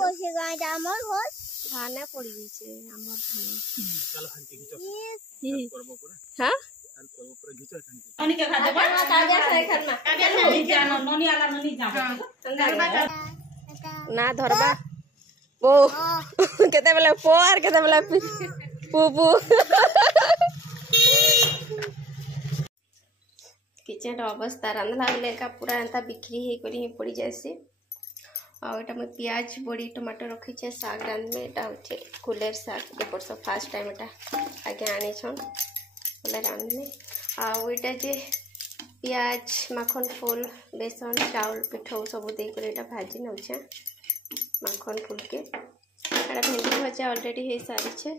বসে গাঁটা আমার ঘর ধানে পড়ি গেছে আমার ধানে চলো হান্টি কি করব পুরো হ্যাঁ কাল করব পুরো ঘিচো হান্টি ननी के खाते बा ताजा से खाना ताजा ननी जानो ननी आला ननी जाबो ना धरबा ओ केते बेला पोर केते बेला पुपु किचन अवस्था रांधला बेले का पूरा एंता बिखरी हे करी पड़ी जासी आ एटा में प्याज बड़ी टमाटर रखी छे साग रांध में एटा होचे कुलेर साग ए वर्ष फर्स्ट टाइम एटा आगे आनी छन बोले रांध में आ एटा जे प्याज माखन फूल बेसन चाउल पिठौ सब दे कर एटा भाजी नौ छे माखन फूल के एटा भेंडी भजा ऑलरेडी हे सारी छे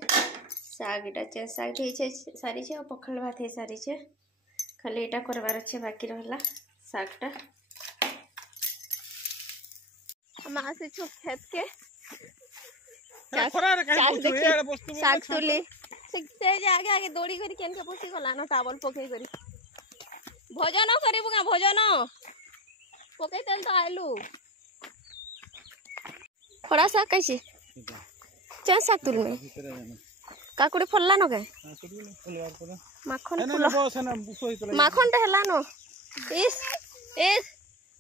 साग एटा चे साग हे छे सारी छे और पखल भात हे सारी छे खाली एटा करबार छे बाकी रहला सागटा हम आसे छु खेत के साग तुली से आगे आगे दौड़ी करी केन के पोसी गला न टावल पके करी भोजन करिबु का भोजन पके तेल तो आलू खड़ा साग कैसे चा साग तुल में काकुड़ी फल्ला न के माखन माखन टा हला न इस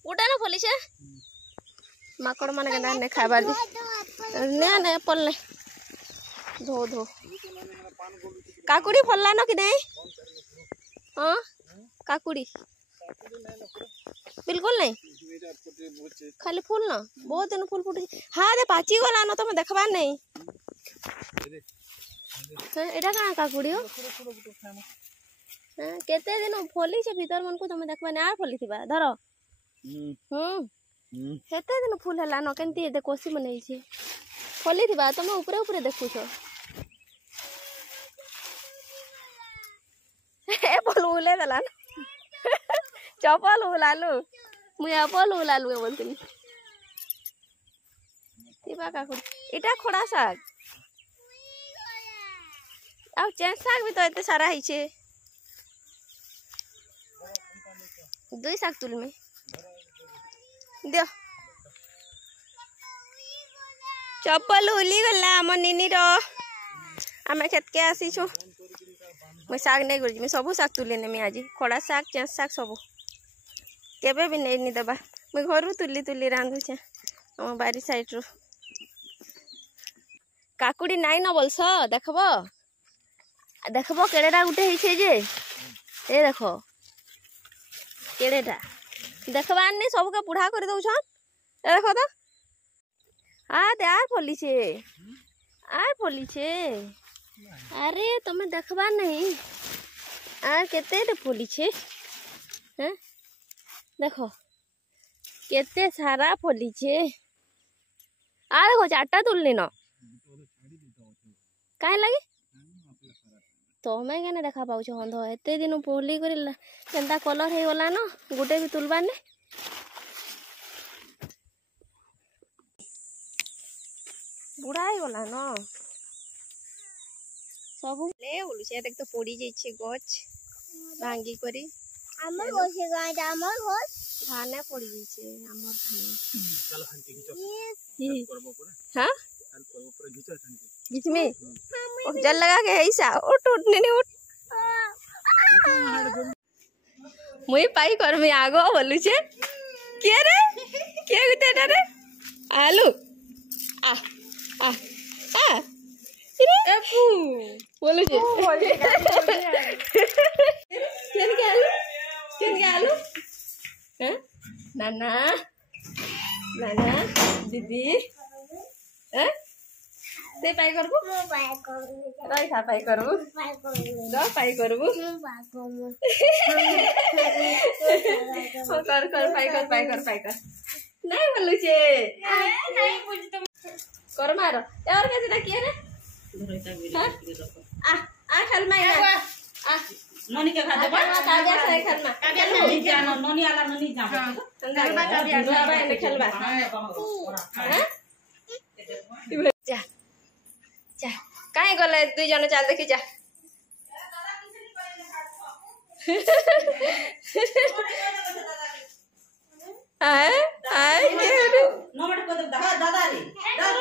उडा न फली छे माकड़ माने के ने खाबार ने ने पल ने धो धो काकुड़ी फल्ला न कि नहीं हां काकुड़ी बिल्कुल नहीं खाली फूल ना बहुत दिन फूल फुटी हाँ दे पाची गला न तुम देखबा नहीं एटा का काकुड़ी हो केते दिन फली छे भीतर मन को तुम देखबा नहीं आ फली थिबा धरो हेते दिन फूल हला न केनती दे कोसी मनई छे फली थिबा तुम ऊपर ऊपर देखु छो ए बोल उले दला चपल उलालू मुई अपल उलालू बोलतनी तिबा काकुड़ी इटा खोड़ा साग आ चें साग भी तो एते सारा है छे दुई साग तुल में दियो चप्पल उली गला आम निनी रो आमे खेत के आसी छु मैं साग नहीं गुरजी मैं सब साग तुले ने मैं आज खड़ा साग चें साग सब केबे भी नहीं देबा मैं घर तुली तुली रांधु छे हम बारी साइड रो काकुड़ी नाई न बोलस देखबो देखबो केड़ेटा गुटे ही छे जे ए देखो केड़ेटा देखबार नहीं सब के बुढ़ा कर दउ छन ए देखो तो आ दे आर फली छे अरे तमे देखबार नहीं आर केते फली छे हैं देखो केते सारा फली छे आ देखो चारटा तुलनी न काहे लगी तमें केने देखा पाउछ हंध एते दिन फली कर केनता कलर हे गला न गुटे भी तुलबार ने बुढ़ा ही गला न सब ले बोलु से देख तो पड़ी जाई छे गछ भांगी करी আমার বসে গাঁটা আমার ঘর धाने पड़ी जाई छे हमर धाने चलो हांटी घिचो करब पुरো हां काल करब पुरো घिचो हांटी बीच में जल लगा के ऐसा उठ उठ नहीं उठ मुई पाई कर में आगो बोलु छे के रे के गुते रे आलू आ आ आ एपू बोलु छे केन के आलू हैं नाना नाना दीदी हैं ते पाई करबो মো পায় করব रही था पाई करबो পায় করব द पाई करबो মো পায় করব कर पाई कर नहीं बोलु छे नहीं बुझ तुम कर मारो और कैसे किए रे आ आ खल माई आ ननी के खाते बा ताजा से खल मा ताजा ननी जानो ननी आला ननी जाबो खेलबा जा जा काहे गले दुई जन चाल देखी जा आए आए के नमट को दादा रे दादा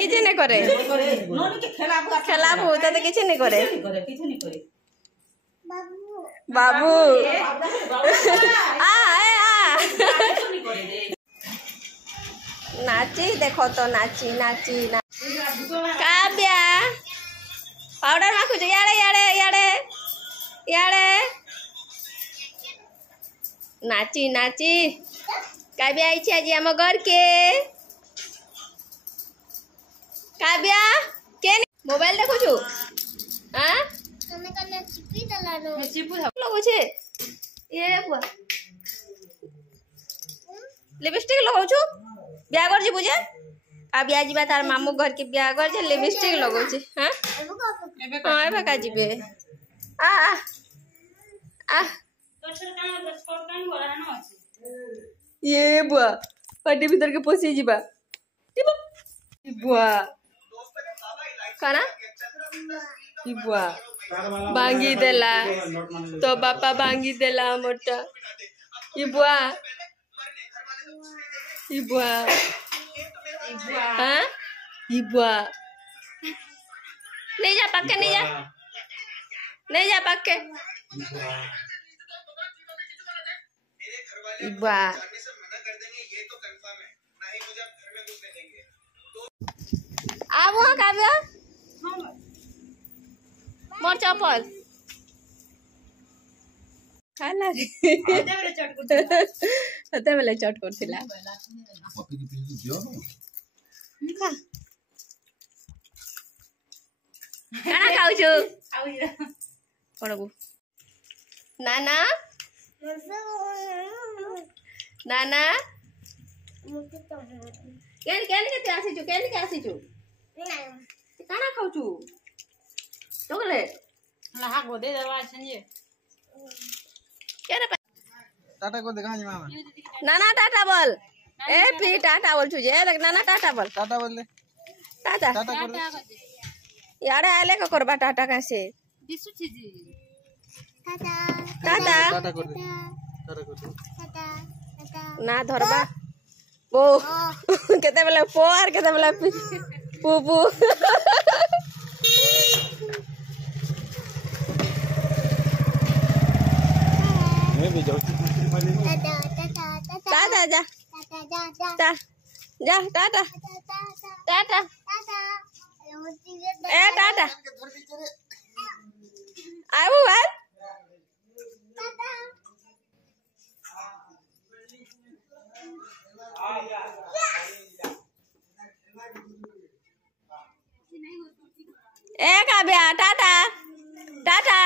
କିଛି ନାଇଁ କରେ नोनी के खेलाबू ଖେଲାବୁ ତତେ କିଛି ନାଇଁ କରେ किछु नहीं करे बाबू आ ए आ किछु नहीं करे रे नाची देखो तो नाची नाची ना काव्या पाउडर माखुच याड़े याड़े याड़े याड़े नाची नाची काव्या आई आज आम घर के काव्या के मोबाइल देखु छु हां कने कने चिपी दलानो चिपू लगो छे ये बुआ लिपस्टिक लगो छु ब्यागर जी बुझे अब या जीवा तार मामू घर के ब्यागर जे लिपस्टिक लगो छे हां हां एबे का जीबे आ आ आ तो सर काम हो रहा है ना ये बुआ पार्टी भीतर के पसी जीवा टिबो बुआ काना ई बुआ बांगी देला तो बापा बांगी देला मोटा ई बुआ हाँ ई बुआ नहीं जा पक्के नहीं जा पक्के ई बुआ आ बुआ काव्या मोर चप्पल खाला रे सते बेले चट करथिला खा काना खाउछु पड़बू नाना नाना केन केन के आसीछु काना खाउछु चॉकलेट लहा गोदे दरवाज छनिए केरे टाटा को देखा मामा नाना टाटा बोल ए फिर टाटा बोल छुजे नाना टाटा बोल टाटा बोल टाटा टाटा कर यारे आले का करबा टाटा कैसे दिसु छी टाटा टाटा टाटा कर दे टाटा कर दे टाटा टाटा ना धरबा ओ केते बेले पोर केते बेले पुपू मैं भी जाऊँ टाटा टाटा टाटा जा टाटा जा जा जा टाटा टाटा ए टाटा आबू भाई ए काव्या टाटा टाटा